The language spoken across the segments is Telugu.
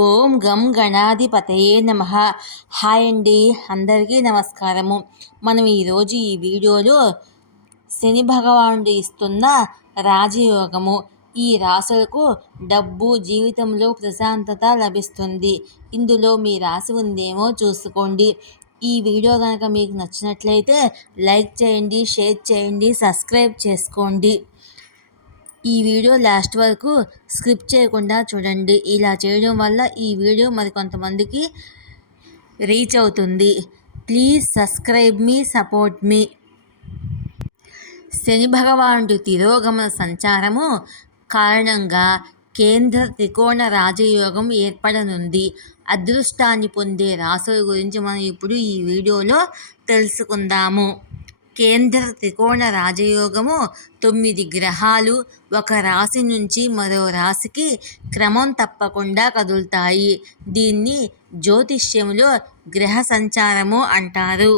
ఓం గం గణాధిపతయే నమః. హాయ్ అండి, అందరికీ నమస్కారము. మనం ఈరోజు ఈ వీడియోలో శని భగవానుడు ఇస్తున్న రాజయోగము, ఈ రాశులకు డబ్బు, జీవితంలో ప్రశాంతత లభిస్తుంది. ఇందులో మీ రాశి ఉందేమో చూసుకోండి. ఈ వీడియో కనుక మీకు నచ్చినట్లయితే లైక్ చేయండి, షేర్ చేయండి, సబ్స్క్రైబ్ చేసుకోండి. ఈ వీడియో లాస్ట్ వరకు స్కిప్ చేయకుండా చూడండి. ఇలా చేయడం వల్ల ఈ వీడియో మరికొంతమందికి రీచ్ అవుతుంది. ప్లీజ్ సబ్స్క్రైబ్ మీ, సపోర్ట్ మీ. శని భగవానుడి తిరోగమన సంచారము కారణంగా కేంద్ర త్రికోణ రాజయోగం ఏర్పడనుంది. అదృష్టాన్ని పొందే రాశుల గురించి మనం ఇప్పుడు ఈ వీడియోలో తెలుసుకుందాము. కేంద్ర త్రికోణ రాజయోగము 9 గ్రహాలు ఒక రాశి నుంచి మరో రాశికి క్రమం తప్పకుండా కదులుతాయి. దీన్ని జ్యోతిష్యంలో గ్రహ సంచారము అంటారు.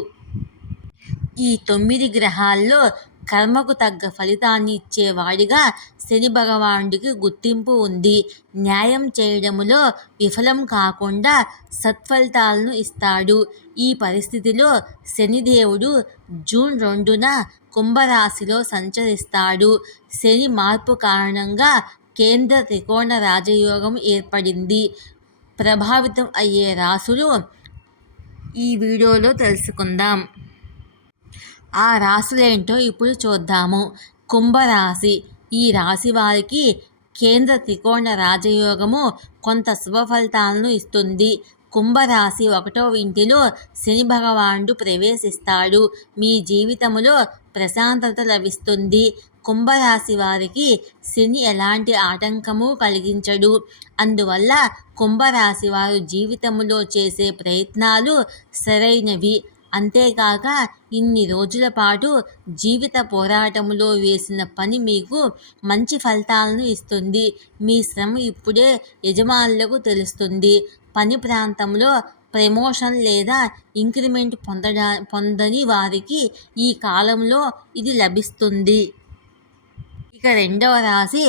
ఈ 9 గ్రహాల్లో కర్మకు తగ్గ ఫలితాన్ని ఇచ్చేవాడిగా శని భగవానుడికి గుర్తింపు ఉంది. న్యాయం చేయడములో విఫలం కాకుండా సత్ఫలితాలను ఇస్తాడు. ఈ పరిస్థితిలో శనిదేవుడు జూన్ 2న కుంభరాశిలో సంచరిస్తాడు. శని మార్పు కారణంగా కేంద్ర త్రికోణ రాజయోగం ఏర్పడింది. ప్రభావితం అయ్యే రాశులు ఈ వీడియోలో తెలుసుకుందాం. ఆ రాశులేంటో ఇప్పుడు చూద్దాము. కుంభరాశి. ఈ రాశి వారికి కేంద్ర త్రికోణ రాజయోగము కొంత శుభ ఫలితాలను ఇస్తుంది. కుంభరాశి 1వ ఇంటిలో శని భగవానుడు ప్రవేశిస్తాడు. మీ జీవితంలో ప్రశాంతత లభిస్తుంది. కుంభరాశి వారికి శని ఎలాంటి ఆటంకము కలిగించడు. అందువల్ల కుంభరాశి వారు జీవితంలో చేసే ప్రయత్నాలు సరైనవి. అంతేకాక ఇన్ని రోజుల పాటు జీవిత పోరాటంలో వేసిన పని మీకు మంచి ఫలితాలను ఇస్తుంది. మీ శ్రమ ఇప్పుడే యజమానులకు తెలుస్తుంది. పని ప్రాంతంలో ప్రమోషన్ లేదా ఇంక్రిమెంట్ పొందని వారికి ఈ కాలంలో ఇది లభిస్తుంది. ఇక 2వ రాశి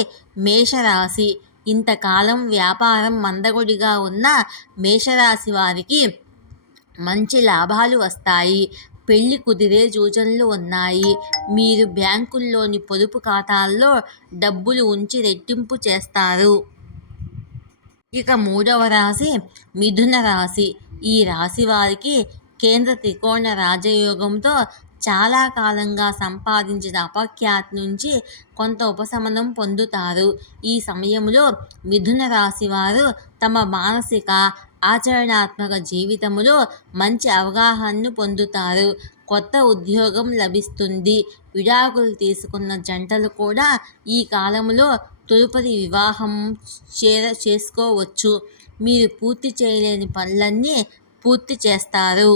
మేషరాశి. ఇంతకాలం వ్యాపారం మందకొడిగా ఉన్న మేషరాశి వారికి మంచి లాభాలు వస్తాయి. పెళ్లి కుదిరే సూచనలు ఉన్నాయి. మీరు బ్యాంకుల్లోని పొదుపు ఖాతాల్లో డబ్బులు ఉంచి రెట్టింపు చేస్తారు. ఇక 3వ రాశి మిథున రాశి. ఈ రాశి వారికి కేంద్ర త్రికోణ రాజయోగంతో చాలా కాలంగా సంపాదించిన అపఖ్యాతి నుంచి కొంత ఉపశమనం పొందుతారు. ఈ సమయంలో మిథున రాశి వారు తమ మానసిక, ఆచరణాత్మక జీవితంలో మంచి అవగాహనను పొందుతారు. కొత్త ఉద్యోగం లభిస్తుంది. విడాకులు తీసుకున్న జంటలు కూడా ఈ కాలంలో తదుపరి వివాహం చేసుకోవచ్చు. మీరు పూర్తి చేయలేని పనులన్నీ పూర్తి చేస్తారు.